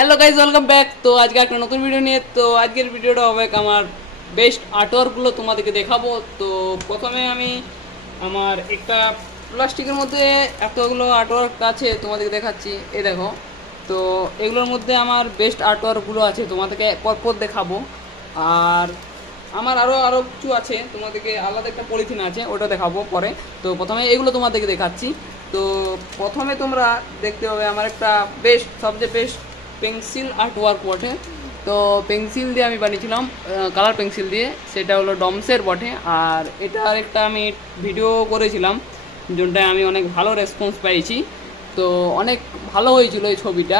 Hello guys, welcome back. তো আজকে একটা নতুন ভিডিও নিয়ে, তো আজকের ভিডিওটা হবে আমার বেস্ট আর্টওয়ার্কগুলো তোমাদেরকে দেখাবো। তো প্রথমে আমি আমার একটা প্লাস্টিকের মধ্যে এতগুলো আর্টওয়ার্ক আছে তোমাদেরকে দেখাচ্ছি। এই দেখো, তো এগুলোর মধ্যে আমার বেস্ট আর্টওয়ার্কগুলো আছে, তোমাদেরকে পরপর দেখাবো। আর আমার আরও কিছু আছে, তোমাদেরকে আলাদা একটা পলিথিন আছে, ওটা দেখাবো পরে। তো প্রথমে এগুলো তোমাদেরকে দেখাচ্ছি। তো প্রথমে তোমরা দেখতে হবে আমার একটা সবচেয়ে বেস্ট পেন্সিল আর্টওয়ার্ক বটে। তো পেন্সিল দিয়ে আমি বানিয়েছিলাম, কালার পেন্সিল দিয়ে, সেটা হলো ডমসের বটে। আর এটার একটা আমি ভিডিও করেছিলাম, যেটায় আমি অনেক ভালো রেসপন্স পেয়েছি। তো অনেক ভালো হয়েছিল এই ছবিটা।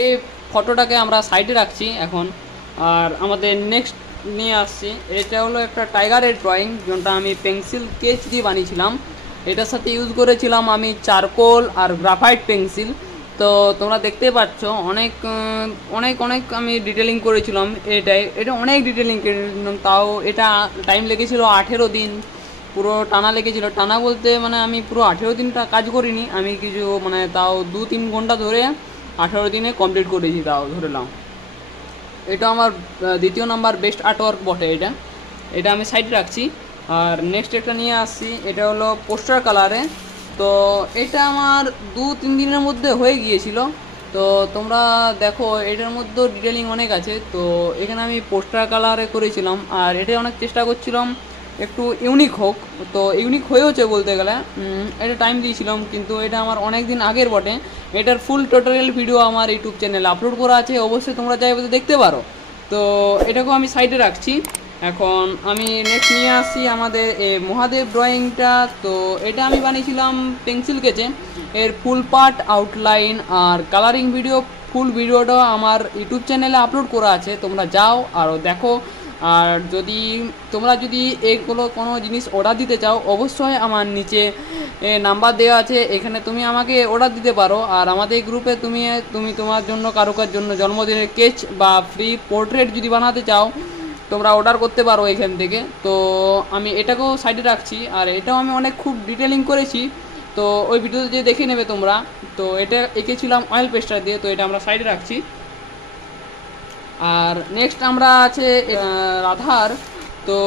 এই ফটোটাকে আমরা সাইডে রাখছি এখন। আর আমাদের নেক্সট নিয়ে আসছি, এটা হলো একটা টাইগারের ড্রয়িং, যেটা আমি পেন্সিল স্কেচ দিয়ে বানিয়েছিলাম। এটার সাথে ইউজ করেছিলাম আমি চারকোল আর গ্রাফাইট পেন্সিল। তো তোমরা দেখতে পাচ্ছ অনেক অনেক অনেক আমি ডিটেলিং করেছিলাম। এটা অনেক ডিটেলিং করেছিলাম, তাও এটা টাইম লেগেছিল 18 দিন, পুরো টানা লেগেছিল। টানা বলতে মানে আমি পুরো 18 দিনটা কাজ করিনি, আমি কিছু মানে তাও 2-3 ঘন্টা ধরে 18 দিনে কমপ্লিট করেছি, তাও ধরলাম। এটা আমার দ্বিতীয় নাম্বার বেস্ট আর্টওয়ার্ক বটে। এটা আমি সাইডে রাখছি। আর নেক্সট একটা নিয়ে আসছি, এটা হলো পোস্টার কালারে। তো এটা আমার 2-3 দিনের মধ্যে হয়ে গিয়েছিল। তো তোমরা দেখো, এটার মধ্যেও ডিটেলিং অনেক আছে। তো এখানে আমি পোস্টার কালারে করেছিলাম, আর এটা অনেক চেষ্টা করছিলাম একটু ইউনিক হোক। তো ইউনিক হয়েওছে বলতে গেলে। এটা টাইম দিয়েছিলাম, কিন্তু এটা আমার অনেক দিন আগের বটে। এটার ফুল টোটাল ভিডিও আমার ইউটিউব চ্যানেলে আপলোড করা আছে, অবশ্যই তোমরা চাইবে তো দেখতে পারো। তো এটাকেও আমি সাইডে রাখছি। এখন আমি নেক্সট নিয়ে আসছি আমাদের মহাদেব ড্রয়িংটা। তো এটা আমি বানিয়েছিলাম পেন্সিল স্কেচে। এর ফুল পার্ট আউটলাইন আর কালারিং ভিডিও, ফুল ভিডিওটা আমার ইউটিউব চ্যানেলে আপলোড করা আছে, তোমরা যাও আরও দেখো। আর তোমরা যদি এগুলো কোনো জিনিস অর্ডার দিতে চাও, অবশ্যই আমার নিচে নাম্বার দেওয়া আছে, এখানে তুমি আমাকে অর্ডার দিতে পারো। আর আমাদের গ্রুপে তুমি তোমার জন্য কারোর জন্য জন্মদিনের স্কেচ বা ফ্রি পোর্ট্রেট যদি বানাতে চাও, তোমরা অর্ডার করতে পারো এখান থেকে। তো আমি এটাকেও সাইডে রাখছি। আর এটাও আমি অনেক খুব ডিটেলিং করেছি, তো ওই ভিডিওতে যে দেখে নেবে তোমরা। তো এটা এঁকেছিলাম অয়েল পেস্টার দিয়ে, তো এটা আমরা সাইডে রাখছি। আর নেক্সট আমরা আছে রাধার। তো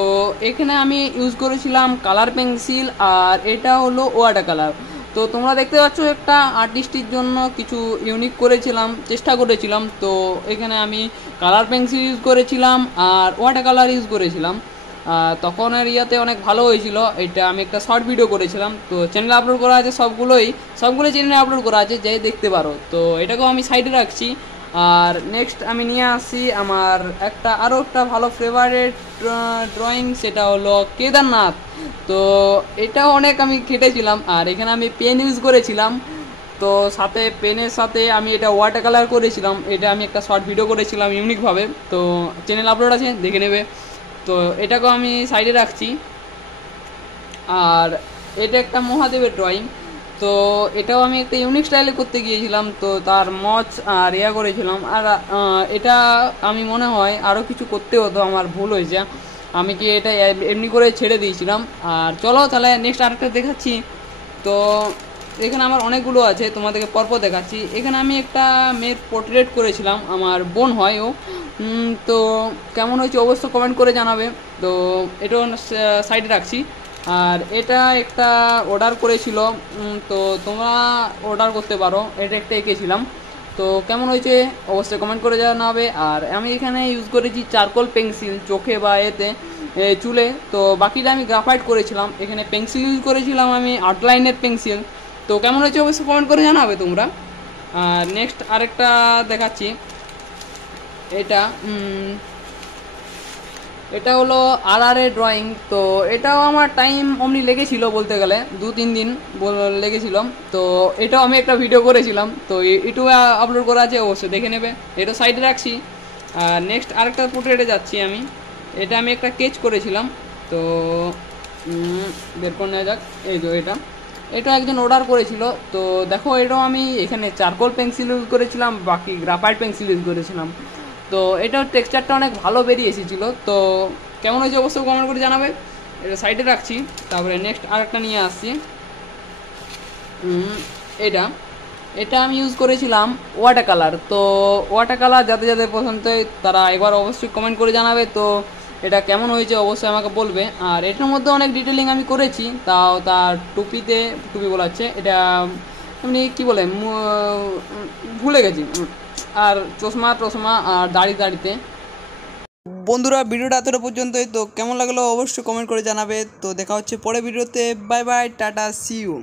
এখানে আমি ইউজ করেছিলাম কালার পেন্সিল, আর এটা হলো ওয়াটার কালার। তো তোমরা দেখতে পাচ্ছ একটা আর্টিস্টের জন্য কিছু ইউনিক চেষ্টা করেছিলাম। তো এখানে আমি কালার পেন্সিল ইউজ করেছিলাম আর ওয়াটার কালার ইউজ করেছিলাম। তখনের ইয়াতে অনেক ভালো হয়েছিল। এটা আমি একটা শর্ট ভিডিও করেছিলাম, তো চ্যানেলে আপলোড করা আছে, সবগুলোই চ্যানেলে আপলোড করা আছে, যাই দেখতে পারো। তো এটাকেও আমি সাইডে রাখছি। আর নেক্সট আমি নিয়ে আসি আমার আরও একটা ভালো ফেভারিট ড্রয়িং, সেটা হলো কেদারনাথ। তো এটাও অনেক আমি কেটেছিলাম। আর এখানে আমি পেন ইউজ করেছিলাম, তো পেনের সাথে আমি এটা ওয়াটার কালার করেছিলাম। এটা আমি একটা শর্ট ভিডিও করেছিলাম ইউনিকভাবে, তো চ্যানেল আপলোড আছে, দেখে নেবে। তো এটাকেও আমি সাইডে রাখছি। আর এটা একটা মহাদেবের ড্রয়িং। তো এটাও আমি একটা ইউনিক স্টাইলে করতে গিয়েছিলাম, তো তার মচ আর করেছিলাম। আর এটা আমি মনে হয় আরও কিছু করতে হতো, আমার ভুল হয়েছে, আমি কি এটা এমনি করে ছেড়ে দিয়েছিলাম। আর চলো তাহলে নেক্সট আরেকটা দেখাচ্ছি। তো এখানে আমার অনেকগুলো আছে, তোমাদেরকে পরপর দেখাচ্ছি। এখানে আমি একটা মেয়ের পোর্ট্রেট করেছিলাম, আমার বোন হয় ও। তো কেমন হয়েছে অবশ্যই কমেন্ট করে জানাবে। তো এটাও সাইডে রাখছি। আর এটা একটা অর্ডার করেছিল, তো তোমরা অর্ডার করতে পারো। এটা একটা এঁকেছিলাম, তো কেমন হয়েছে অবশ্যই কমেন্ট করে জানাবে। আর আমি এখানে ইউজ করেছি চারকোল পেন্সিল চোখে বা চুলে। তো বাকিটা আমি গ্রাফাইট করেছিলাম। এখানে পেন্সিল ইউজ করেছিলাম আমি আউটলাইনের পেন্সিল। তো কেমন হয়েছে অবশ্যই কমেন্ট করে জানাবে তোমরা। আর নেক্সট আরেকটা দেখাচ্ছি। এটা হলো আরআর ড্রয়িং। তো এটাও আমার টাইম অমনি লেগেছিল, বলতে গেলে 2-3 দিন লেগেছিল। তো এটাও আমি একটা ভিডিও করেছিলাম, তো ইউটিউবে আপলোড করা আছে, অবশ্যই দেখে নেবে। এটা সাইডে রাখছি। আর নেক্সট আরেকটা পোর্ট্রেটে যাচ্ছি আমি। এটা আমি একটা স্কেচ করেছিলাম, তো বের করে নেওয়া যাক। এই যে এটা একজন অর্ডার করেছিল। তো দেখো, এটাও আমি এখানে চারকোল পেন্সিল ইউজ করেছিলাম, বাকি গ্রাফাইট পেন্সিল ইউজ করেছিলাম। তো এটার টেক্সচারটা অনেক ভালো বেরিয়ে এসেছিলো। তো কেমন হয়েছে অবশ্যই কমেন্ট করে জানাবে। এটা সাইডে রাখছি। তারপরে নেক্সট আরেকটা নিয়ে আসছি। এটা আমি ইউজ করেছিলাম ওয়াটার কালার। তো ওয়াটার কালার যাদের যাদের পছন্দ হয় তারা একবার অবশ্যই কমেন্ট করে জানাবে। তো এটা কেমন হয়েছে অবশ্যই আমাকে বলবে। আর এটার মধ্যে অনেক ডিটেলিং আমি করেছি, তাও তার টুপি বলা হচ্ছে এটা এমনি কী বলে ভুলে গেছি। আর চশমা আর দাড়িতে। বন্ধুরা ভিডিওটা এতটা পর্যন্তই। তো কেমন লাগলো অবশ্যই কমেন্ট করে জানাবে। তো দেখা হচ্ছে পরের ভিডিওতে। Bye bye, tata, see you.